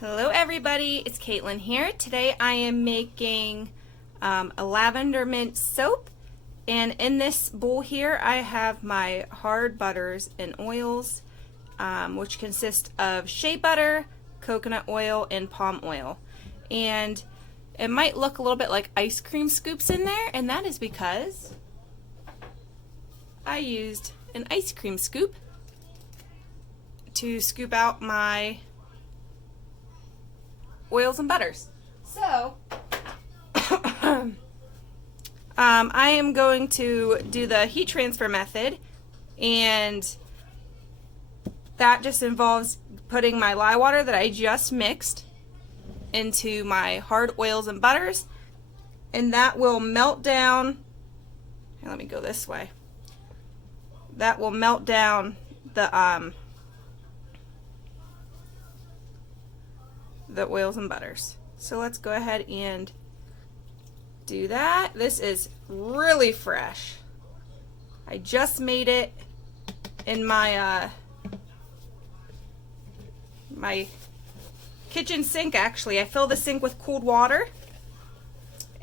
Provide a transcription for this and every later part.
Hello everybody, it's Caitlin here. Today I am making a lavender mint soap, and in this bowl here I have my hard butters and oils, which consist of shea butter, coconut oil, and palm oil. And it might look a little bit like ice cream scoops in there, and that is because I used an ice cream scoop to scoop out my oils and butters. So I am going to do the heat transfer method, and that just involves putting my lye water that I just mixed into my hard oils and butters, and that will melt down. Here, let me go this way. That will melt down the oils and butters. So let's go ahead and do that. This is really fresh. I just made it in my my kitchen sink. Actually, I fill the sink with cooled water,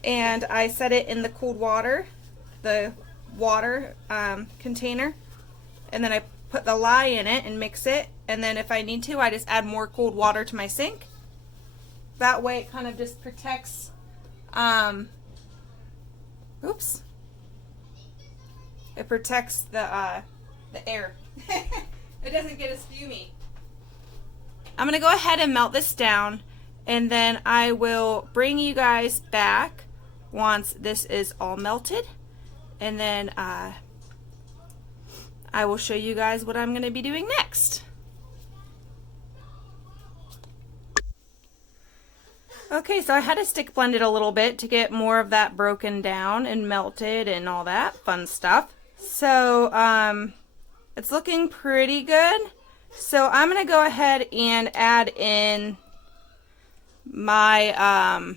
and I set it in the cooled water, the water container, and then I put the lye in it and mix it, and then if I need to, I just add more cold water to my sink. That way it kind of just protects, oops, it protects the air. It doesn't get as fumy. I'm going to go ahead and melt this down, and then I will bring you guys back once this is all melted, and then I will show you guys what I'm going to be doing next. Okay, so I had to stick blend it a little bit to get more of that broken down and melted and all that fun stuff. So it's looking pretty good. So I'm going to go ahead and add in my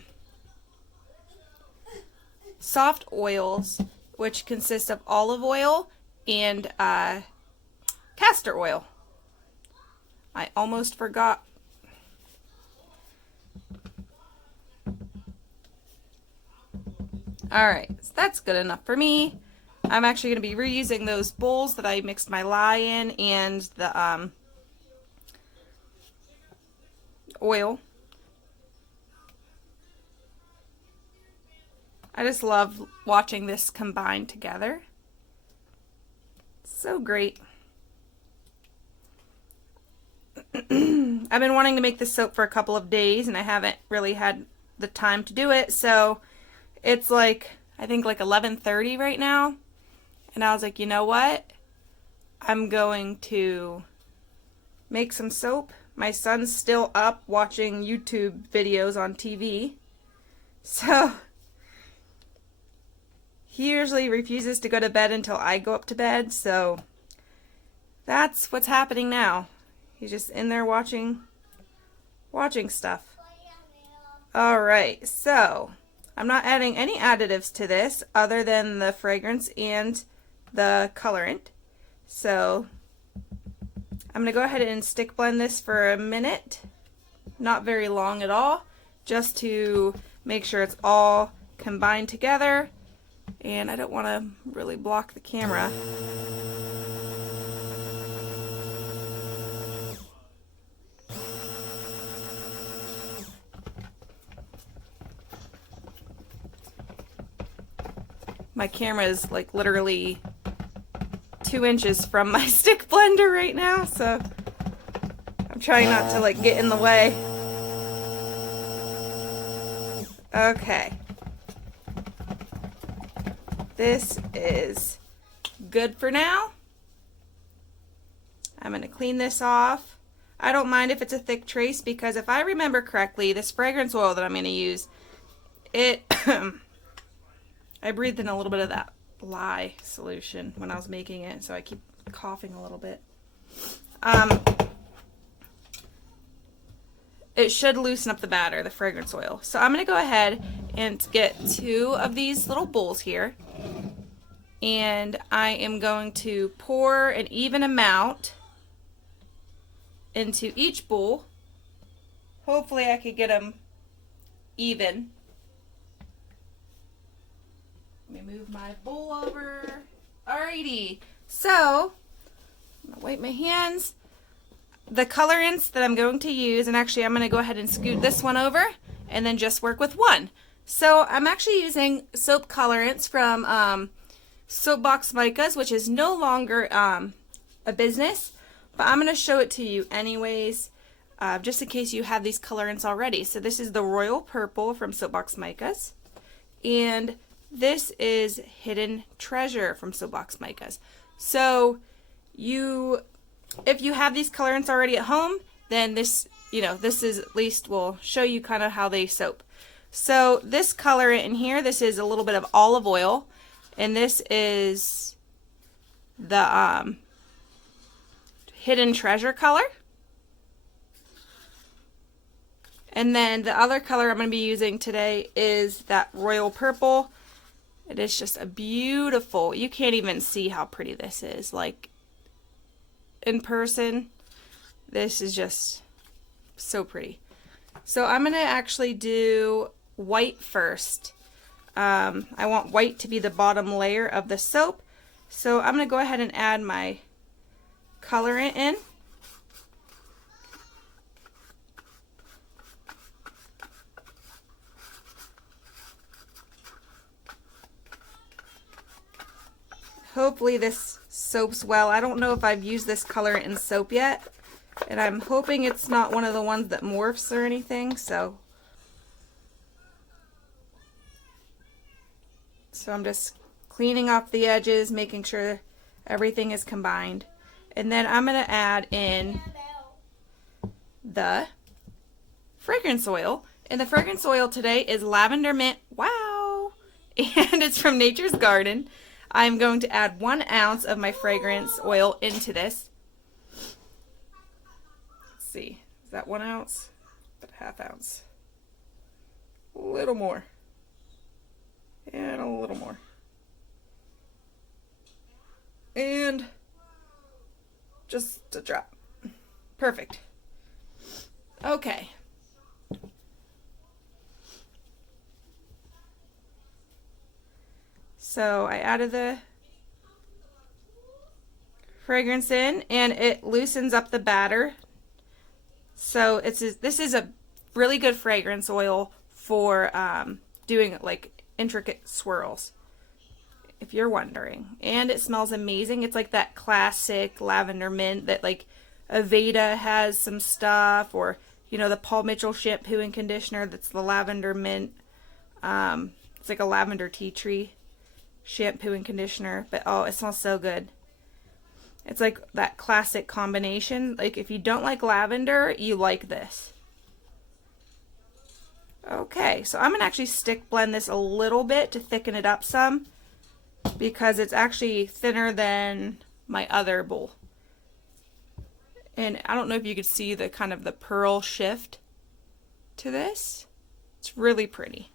soft oils, which consist of olive oil and castor oil. I almost forgot. Alright, so that's good enough for me. I'm actually going to be reusing those bowls that I mixed my lye in and the oil. I just love watching this combine together. So great. I've been wanting to make this soap for a couple of days, and I haven't really had the time to do it, so it's like, I think like 11:30 right now, and I was like, you know what? I'm going to make some soap. My son's still up watching YouTube videos on TV, so he usually refuses to go to bed until I go up to bed, so that's what's happening now. He's just in there watching stuff. Alright, so I'm not adding any additives to this other than the fragrance and the colorant. So I'm going to go ahead and stick blend this for a minute. Not very long at all, just to make sure it's all combined together. And I don't want to really block the camera. My camera is like literally 2 inches from my stick blender right now, so I'm trying not to like get in the way. Okay. This is good for now. I'm going to clean this off. I don't mind if it's a thick trace, because if I remember correctly, this fragrance oil that I'm going to use, it I breathed in a little bit of that lye solution when I was making it, so I keep coughing a little bit. It should loosen up the batter, the fragrance oil. So I'm going to go ahead and get 2 of these little bowls here, and I am going to pour an even amount into each bowl Hopefully I could get them even. Let me move my bowl over. Alrighty, so I'm gonna wipe my hands. The colorants that I'm going to use, and actually I'm going to go ahead and scoot this one over and then just work with one. So I'm actually using soap colorants from Soapbox Micas, which is no longer a business, but I'm going to show it to you anyways, just in case you have these colorants already. So this is the Royal Purple from Soapbox Micas, and this is Hidden Treasure from Soapbox Micas. So if you have these colorants already at home, then this is at least will show you kind of how they soap. So this colorant in here, this is a little bit of olive oil, and this is the Hidden Treasure color. And then the other color I'm going to be using today is that Royal Purple. It is just a beautiful, you can't even see how pretty this is. Like, in person, this is just so pretty. So I'm going to actually do white first. I want white to be the bottom layer of the soap. So I'm going to go ahead and add my colorant in. Hopefully this soaps well. I don't know if I've used this colorant in soap yet, and I'm hoping it's not one of the ones that morphs or anything, so I'm just cleaning off the edges, making sure everything is combined. And then I'm going to add in the fragrance oil, and the fragrance oil today is Lavender Mint. Wow! And it's from Nature's Garden. I'm going to add 1 ounce of my fragrance oil into this. Let's see, is that 1 ounce? About a ½ ounce. A little more. And a little more. And just a drop. Perfect. Okay. So I added the fragrance in, and it loosens up the batter. So this is a really good fragrance oil for doing like intricate swirls, if you're wondering. And it smells amazing. It's like that classic lavender mint that like Aveda has some stuff, or the Paul Mitchell shampoo and conditioner that's the lavender mint. It's like a lavender tea tree shampoo and conditioner, but oh, it smells so good. It's like that classic combination. Like if you don't like lavender, you like this. Okay, so I'm gonna actually stick blend this a little bit to thicken it up some, because it's actually thinner than my other bowl. And I don't know if you could see the kind of the pearl shift to this. It's really pretty.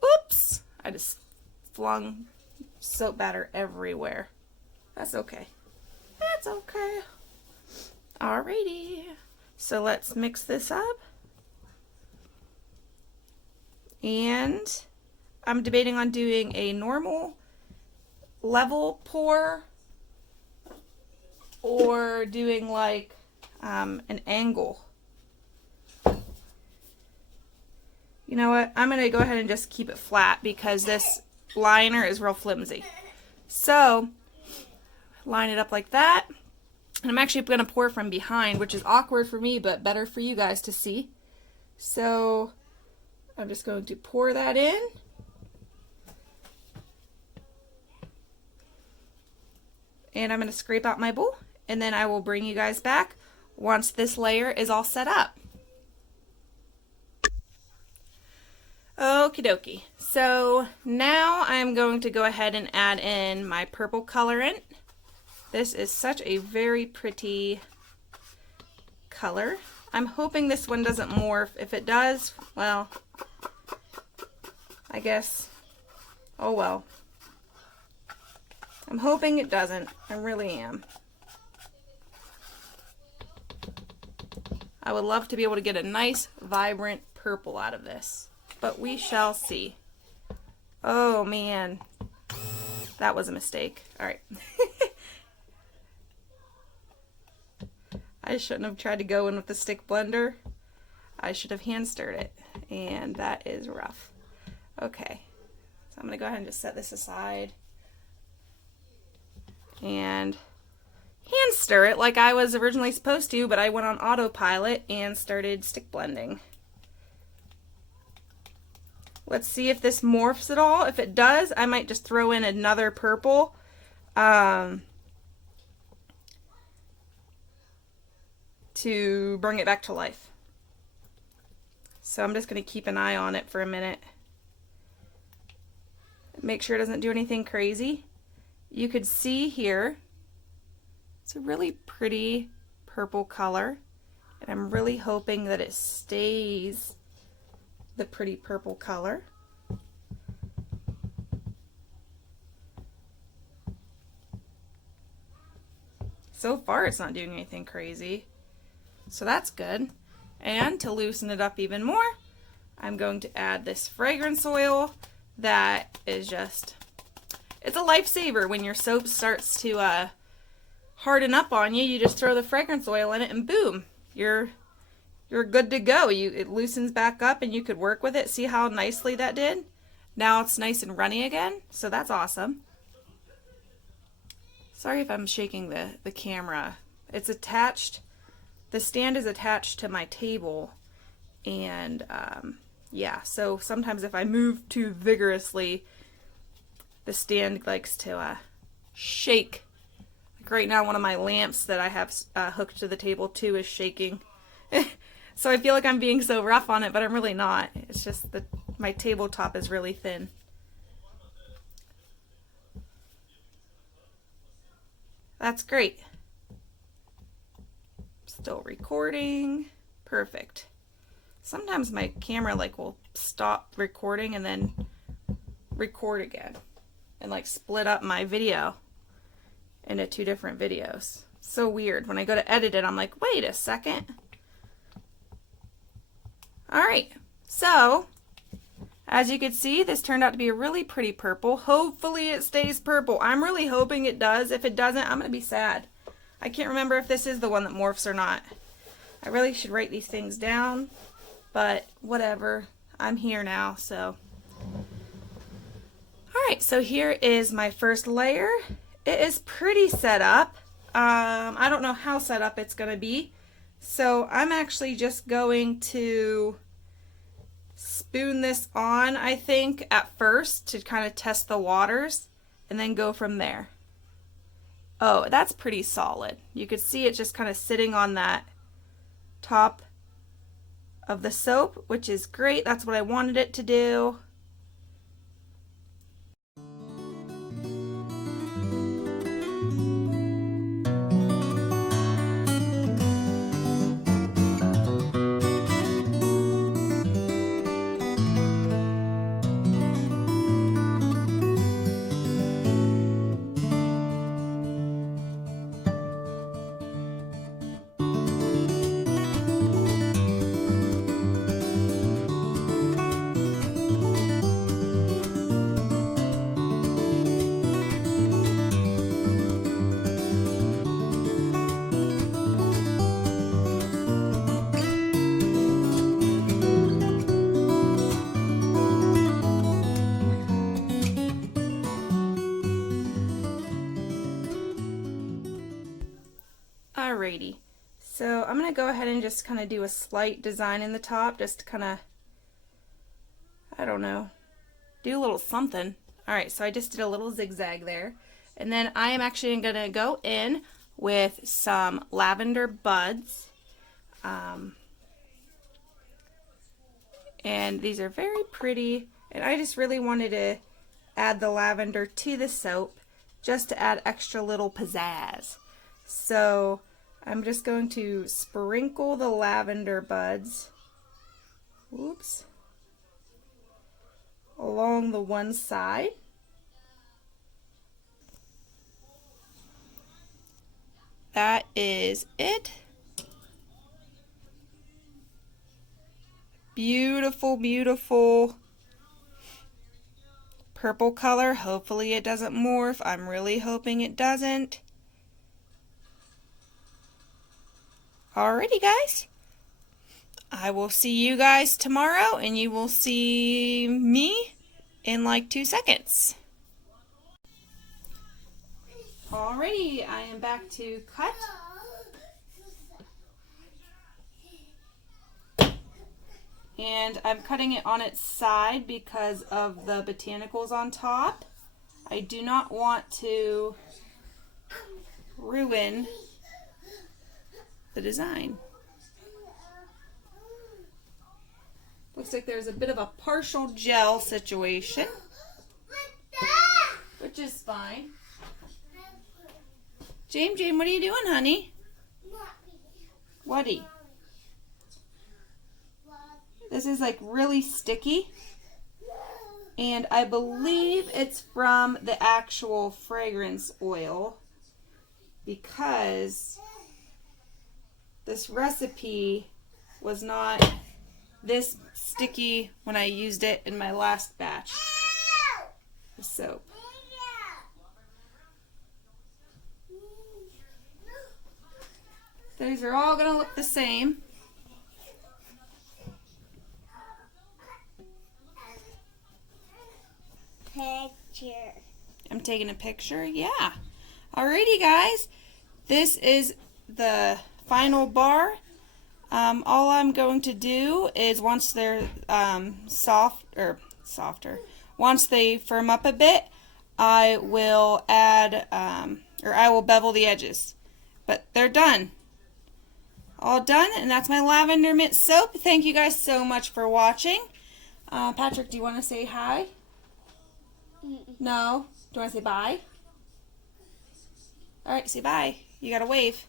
Oops! I just flung soap batter everywhere. That's okay. That's okay. Alrighty. So let's mix this up. And I'm debating on doing a normal level pour, or doing like an angle. You know what? I'm going to go ahead and just keep it flat, because this liner is real flimsy. So, line it up like that. And I'm actually going to pour from behind, which is awkward for me, but better for you guys to see. So, I'm just going to pour that in. And I'm going to scrape out my bowl, and then I will bring you guys back once this layer is all set up. Okie dokie. So now I'm going to go ahead and add in my purple colorant. This is such a very pretty color. I'm hoping this one doesn't morph. If it does, well, I guess, oh well. I'm hoping it doesn't. I really am. I would love to be able to get a nice, vibrant purple out of this, but we shall see. Oh man, that was a mistake. All right. I shouldn't have tried to go in with the stick blender. I should have hand stirred it, and that is rough. Okay, so I'm gonna go ahead and just set this aside and hand stir it like I was originally supposed to, but I went on autopilot and started stick blending. Let's see if this morphs at all. If it does, I might just throw in another purple. To bring it back to life. So I'm just going to keep an eye on it for a minute. Make sure it doesn't do anything crazy. You could see here, it's a really pretty purple color, and I'm really hoping that it stays the pretty purple color. So far it's not doing anything crazy, so that's good. And to loosen it up even more, I'm going to add this fragrance oil that is just, it's a lifesaver. When your soap starts to harden up on you, you just throw the fragrance oil in it and boom, you're good to go. It loosens back up and you could work with it. See how nicely that did? Now it's nice and runny again, so that's awesome. Sorry if I'm shaking the camera. It's attached, the stand is attached to my table, and yeah, so sometimes if I move too vigorously, the stand likes to shake. Like right now, one of my lamps that I have hooked to the table too is shaking. So I feel like I'm being so rough on it, but I'm really not. It's just that my tabletop is really thin. That's great. Still recording. Perfect. Sometimes my camera will stop recording and then record again and split up my video into two different videos. So weird. When I go to edit it, I'm like, wait a second. Alright, so as you can see, this turned out to be a really pretty purple. Hopefully it stays purple. I'm really hoping it does. If it doesn't, I'm going to be sad. I can't remember if this is the one that morphs or not. I really should write these things down, but whatever. I'm here now, so. Alright, so here is my first layer. It is pretty set up. I don't know how set up it's going to be. So I'm actually just going to spoon this on, I think, at first to kind of test the waters and then go from there. Oh, that's pretty solid. You could see it just kind of sitting on that top of the soap, which is great. That's what I wanted it to do. Alrighty, so I'm going to go ahead and just kind of do a slight design in the top, just to kind of, I don't know, do a little something. Alright, so I just did a little zigzag there, and then I am actually going to go in with some lavender buds, and these are very pretty, and I just really wanted to add the lavender to the soap just to add extra little pizzazz. So I'm just going to sprinkle the lavender buds, whoops, along the one side. That is it. beautiful, beautiful purple color. Hopefully it doesn't morph. I'm really hoping it doesn't. Alrighty, guys. I will see you guys tomorrow, and you will see me in like 2 seconds. Alrighty, I am back to cut. And I'm cutting it on its side because of the botanicals on top. I do not want to ruin the design. Looks like there's a bit of a partial gel situation, which is fine. Jane, what are you doing, honey? Whatty? This is like really sticky, and I believe it's from the actual fragrance oil, because this recipe was not this sticky when I used it in my last batch of soap. These are all going to look the same. Picture. I'm taking a picture? Yeah. Alrighty, guys. This is the final bar. All I'm going to do is once they're softer, once they firm up a bit, I will add, I will bevel the edges. But they're done. All done, and that's my lavender mint soap. Thank you guys so much for watching. Patrick, do you want to say hi? No? Do you want to say bye? Alright, say bye. You gotta wave.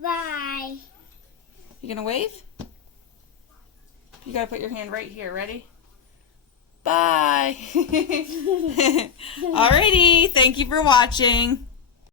Bye. You gonna wave? You gotta put your hand right here. Ready? Bye. Alrighty. Thank you for watching.